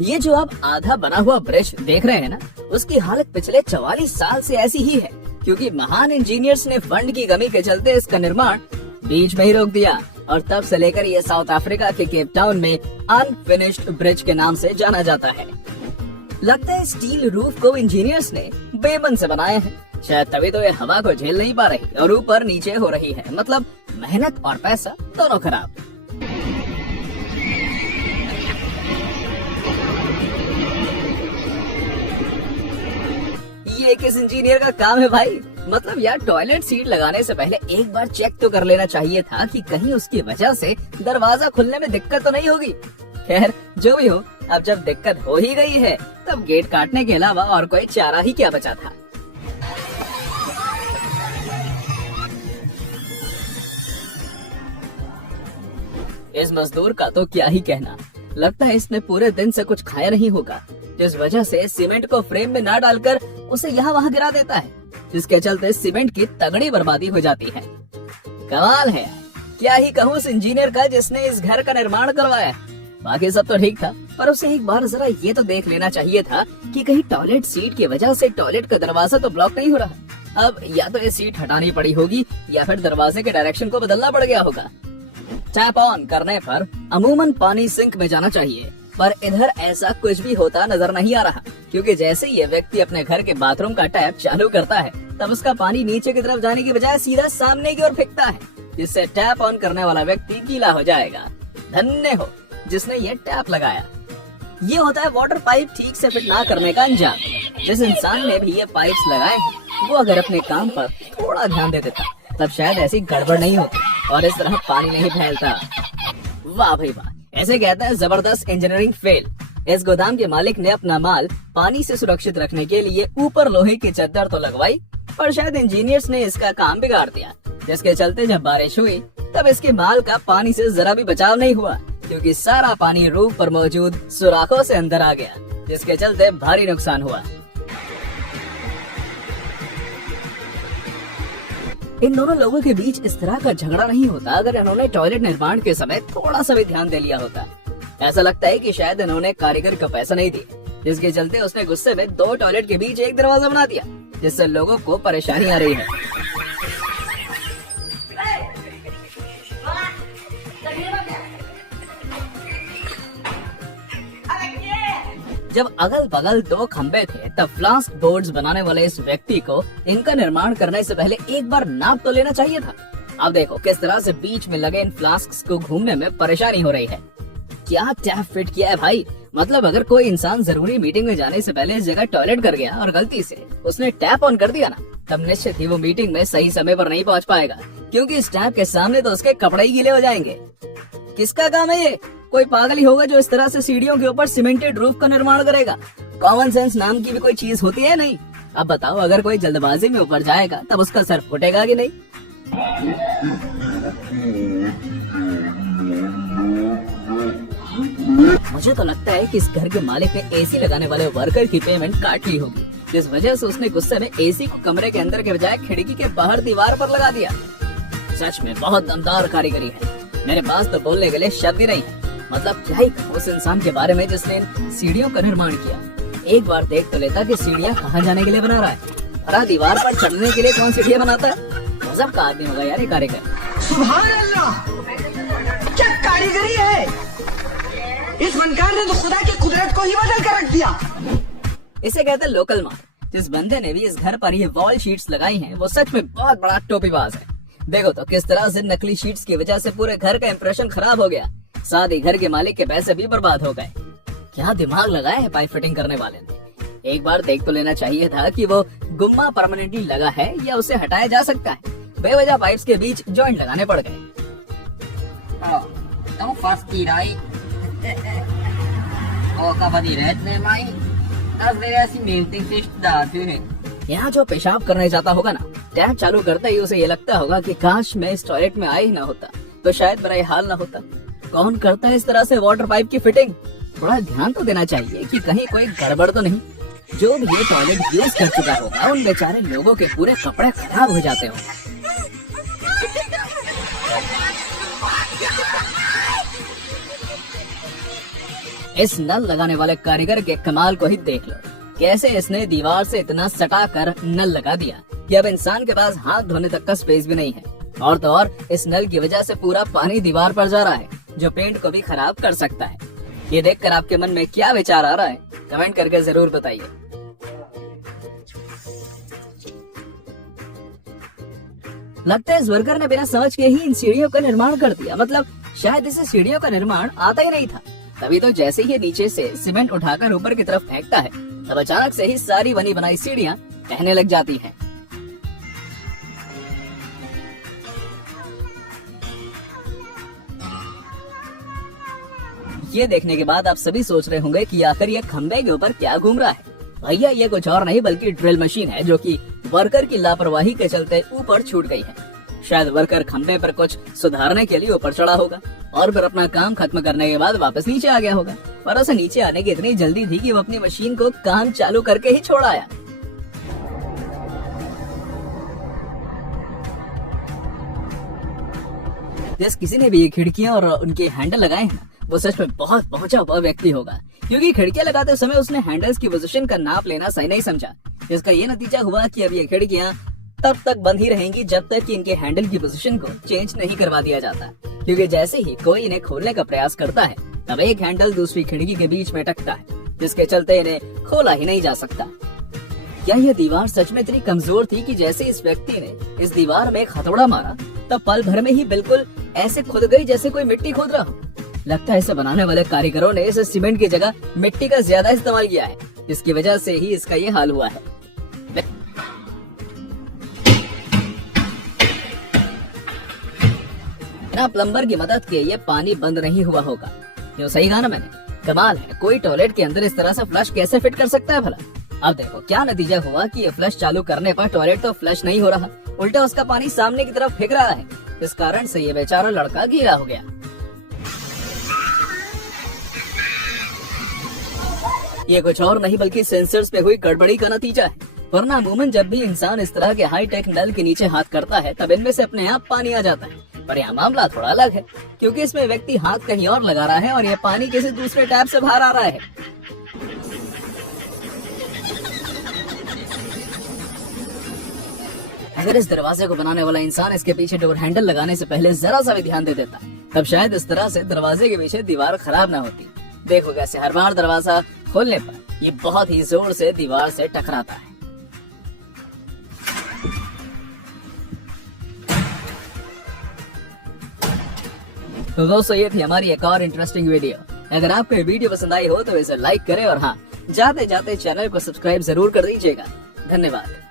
ये जो आप आधा बना हुआ ब्रिज देख रहे हैं ना, उसकी हालत पिछले 44 साल से ऐसी ही है, क्योंकि महान इंजीनियर्स ने फंड की कमी के चलते इसका निर्माण बीच में ही रोक दिया और तब से लेकर ये साउथ अफ्रीका के केप टाउन में अनफिनिश्ड ब्रिज के नाम से जाना जाता है। लगता है स्टील रूफ को इंजीनियर्स ने बेमन से बनाया है, शायद तभी तो ये हवा को झेल नहीं पा रही और ऊपर नीचे हो रही है। मतलब मेहनत और पैसा दोनों खराब। ये किस इंजीनियर का काम है भाई? मतलब यार, टॉयलेट सीट लगाने से पहले एक बार चेक तो कर लेना चाहिए था कि कहीं उसकी वजह से दरवाजा खुलने में दिक्कत तो नहीं होगी। खैर जो भी हो, अब जब दिक्कत हो ही गई है तब गेट काटने के अलावा और कोई चारा ही क्या बचा था। इस मजदूर का तो क्या ही कहना। लगता है इसने पूरे दिन से कुछ खाया नहीं होगा, जिस वजह से सीमेंट को फ्रेम में ना डालकर उसे यहाँ वहाँ गिरा देता है, जिसके चलते सीमेंट की तगड़ी बर्बादी हो जाती है। कमाल है, क्या ही कहूँ उस इंजीनियर का जिसने इस घर का निर्माण करवाया। बाकी सब तो ठीक था, पर उसे एक बार जरा ये तो देख लेना चाहिए था कि कहीं टॉयलेट सीट की वजह से टॉयलेट का दरवाजा तो ब्लॉक नहीं हो रहा। अब या तो ये सीट हटानी पड़ी होगी या फिर दरवाजे के डायरेक्शन को बदलना पड़ गया होगा। टैप ऑन करने पर अमूमन पानी सिंक में जाना चाहिए, पर इधर ऐसा कुछ भी होता नजर नहीं आ रहा, क्योंकि जैसे ये व्यक्ति अपने घर के बाथरूम का टैप चालू करता है तब उसका पानी नीचे की तरफ जाने की बजाय सीधा सामने की ओर फेंकता है, जिससे टैप ऑन करने वाला व्यक्ति गीला हो जाएगा। धन्य हो जिसने ये टैप लगाया। ये होता है वाटर पाइप ठीक से फिट ना करने का अंजाम। जिस इंसान ने भी ये पाइप्स लगाए हैं वो अगर अपने काम पर थोड़ा ध्यान दे देता तब शायद ऐसी गड़बड़ नहीं होती और इस तरह पानी नहीं फैलता। वाह भाई वाह, ऐसे कहते हैं जबरदस्त इंजीनियरिंग फेल। इस गोदाम के मालिक ने अपना माल पानी से सुरक्षित रखने के लिए ऊपर लोहे की चद्दर तो लगवाई, पर शायद इंजीनियर्स ने इसका काम बिगाड़ दिया, जिसके चलते जब बारिश हुई तब इसके माल का पानी से जरा भी बचाव नहीं हुआ, क्योंकि सारा पानी रूफ पर मौजूद सुराखों से अंदर आ गया, जिसके चलते भारी नुकसान हुआ। इन दोनों लोगों के बीच इस तरह का झगड़ा नहीं होता अगर इन्होंने टॉयलेट निर्माण के समय थोड़ा सा भी ध्यान दे लिया होता। ऐसा लगता है कि शायद इन्होंने कारीगर को पैसा नहीं दिया, जिसके चलते उसने गुस्से में 2 टॉयलेट के बीच एक दरवाजा बना दिया, जिससे लोगों को परेशानी आ रही है। जब अगल बगल 2 खंबे थे तब फ्लास्क बोर्ड्स बनाने वाले इस व्यक्ति को इनका निर्माण करने से पहले एक बार नाप तो लेना चाहिए था। अब देखो किस तरह से बीच में लगे इन फ्लास्क्स को घूमने में परेशानी हो रही है। क्या टैप फिट किया है भाई? मतलब अगर कोई इंसान जरूरी मीटिंग में जाने से पहले इस जगह टॉयलेट कर गया और गलती से उसने टैप ऑन कर दिया ना, तब निश्चित ही वो मीटिंग में सही समय पर नहीं पहुंच पाएगा, क्योंकि इस टैप के सामने तो उसके कपड़े ही गीले हो जाएंगे। किसका काम है ये? कोई पागल ही होगा जो इस तरह से सीढ़ियों के ऊपर सीमेंटेड रूफ का निर्माण करेगा। कॉमन सेंस नाम की भी कोई चीज होती है नहीं। अब बताओ, अगर कोई जल्दबाजी में ऊपर जाएगा तब उसका सर फूटेगा कि नहीं? मुझे तो लगता है कि इस घर के मालिक ने एसी लगाने वाले वर्कर की पेमेंट काट ली होगी, जिस वजह से उसने गुस्से में एसी को कमरे के अंदर के बजाय खिड़की के बाहर दीवार पर लगा दिया। सच में बहुत दमदार कारीगरी है। मेरे पास तो बोलने के लिए शब्द ही नहीं है। मतलब क्या ही कहूं उस इंसान के बारे में जिसने इन सीढ़ियों का निर्माण किया। एक बार देख तो लेता कि सीढ़ियाँ कहाँ जाने के लिए बना रहा है, भला दीवार पर चढ़ने के लिए कौन सीढ़ियाँ बनाता है? गजब का आदमी होगा यार ये कारीगर। सुभान अल्लाह, क्या कारीगरी है! इस फनकार ने तो खुदा की कुदरत को ही बदल कर रख दिया। इसे कहते हैं लोकल माल। जिस बंदे ने भी इस घर पर ये वॉल शीट्स लगाई हैं वो सच में बहुत बड़ा टोपीबाज है। देखो तो किस तरह से नकली शीट्स की वजह से पूरे घर का इंप्रेशन खराब हो गया, साथ ही घर के मालिक के पैसे भी बर्बाद हो गए। क्या दिमाग लगाया है पाइप फिटिंग करने वाले ने। एक बार देख तो लेना चाहिए था कि वो गुम्मा परमानेंटली लगा है या उसे हटाया जा सकता है। बेवजह पाइप्स के बीच जॉइंट लगाने पड़ गए। यहाँ जो पेशाब करने जाता होगा ना, टैप चालू करते ही उसे ये लगता होगा कि काश मैं इस टॉयलेट में आया ही ना होता तो शायद मेरा ये हाल ना होता। कौन करता है इस तरह से वाटर पाइप की फिटिंग? थोड़ा ध्यान तो देना चाहिए कि कहीं कोई गड़बड़ तो नहीं। जो भी ये टॉयलेट यूज कर चुका होगा उन बेचारे लोगों के पूरे कपड़े खराब हो जाते होंगे। इस नल लगाने वाले कारीगर के कमाल को ही देख लो। कैसे इसने दीवार से इतना सटा कर नल लगा दिया कि अब इंसान के पास हाथ धोने तक का स्पेस भी नहीं है। और तो और इस नल की वजह से पूरा पानी दीवार पर जा रहा है, जो पेंट को भी खराब कर सकता है। ये देखकर आपके मन में क्या विचार आ रहा है, कमेंट करके जरूर बताइए। लगता है इस वर्कर ने बिना समझ के ही इन सीढ़ियों का निर्माण कर दिया। मतलब शायद इसे सीढ़ियों का निर्माण आता ही नहीं था। तभी तो जैसे ही नीचे से सीमेंट उठाकर ऊपर की तरफ फेंकता है, तब अचानक से ही सारी बनी बनाई सीढ़ियां कहने लग जाती हैं। ये देखने के बाद आप सभी सोच रहे होंगे कि आखिर ये खंबे के ऊपर क्या घूम रहा है। भैया ये कुछ और नहीं बल्कि ड्रिल मशीन है, जो कि वर्कर की लापरवाही के चलते ऊपर छूट गई है। शायद वर्कर खंबे पर कुछ सुधारने के लिए ऊपर चढ़ा होगा और फिर अपना काम खत्म करने के बाद वापस नीचे आ गया होगा। पर उसे नीचे आने की इतनी जल्दी थी कि वो अपनी मशीन को काम चालू करके ही छोड़ आया। जिस किसी ने भी ये खिड़कियां और उनके हैंडल लगाए हैं, वो सच में बहुत पहुंचा हुआ व्यक्ति होगा, क्योंकि खिड़कियां लगाते समय उसने हैंडल्स की पोजीशन का नाप लेना सही नहीं समझा। जिसका ये नतीजा हुआ कि अब ये खिड़कियां तब तक बंद ही रहेंगी जब तक कि इनके हैंडल की पोजीशन को चेंज नहीं करवा दिया जाता। क्योंकि जैसे ही कोई इन्हें खोलने का प्रयास करता है, तब एक हैंडल दूसरी खिड़की के बीच में अटकता है, जिसके चलते इन्हें खोला ही नहीं जा सकता। क्या यह दीवार सच में इतनी कमजोर थी कि जैसे इस व्यक्ति ने इस दीवार में एक हथौड़ा मारा, तब पल भर में ही बिल्कुल ऐसे खुद गई जैसे कोई मिट्टी खोद रहा हो। लगता है इसे बनाने वाले कारीगरों ने इसे सीमेंट की जगह मिट्टी का ज्यादा इस्तेमाल किया है, जिसकी वजह से ही इसका ये हाल हुआ है। बिना प्लम्बर की मदद के ये पानी बंद नहीं हुआ होगा। क्यों, सही कहा ना मैंने? कमाल है, कोई टॉयलेट के अंदर इस तरह से फ्लश कैसे फिट कर सकता है भला? अब देखो क्या नतीजा हुआ कि ये फ्लश चालू करने पर टॉयलेट तो फ्लश नहीं हो रहा, उल्टा उसका पानी सामने की तरफ फेंक रहा है। इस कारण से ये बेचारा लड़का गीला हो गया। ये कुछ और नहीं बल्कि सेंसर्स पे हुई गड़बड़ी का नतीजा है। वरना अमूमन जब भी इंसान इस तरह के हाईटेक नल के नीचे हाथ करता है, तब इनमें से अपने आप पानी आ जाता है। पर यह मामला थोड़ा अलग है, क्योंकि इसमें व्यक्ति हाथ कहीं और लगा रहा है और यह पानी किसी दूसरे टैप से बाहर आ रहा है। अगर इस दरवाजे को बनाने वाला इंसान इसके पीछे डोर हैंडल लगाने से पहले जरा सा भी ध्यान दे देता, तब शायद इस तरह से दरवाजे के पीछे दीवार खराब ना होती। देखो कैसे हर बार दरवाजा खोलने पर ये बहुत ही जोर से दीवार से टकराता है। तो दोस्तों ये थी हमारी एक और इंटरेस्टिंग वीडियो। अगर आपको ये वीडियो पसंद आई हो तो इसे लाइक करें और हाँ, जाते जाते चैनल को सब्सक्राइब जरूर कर दीजिएगा। धन्यवाद।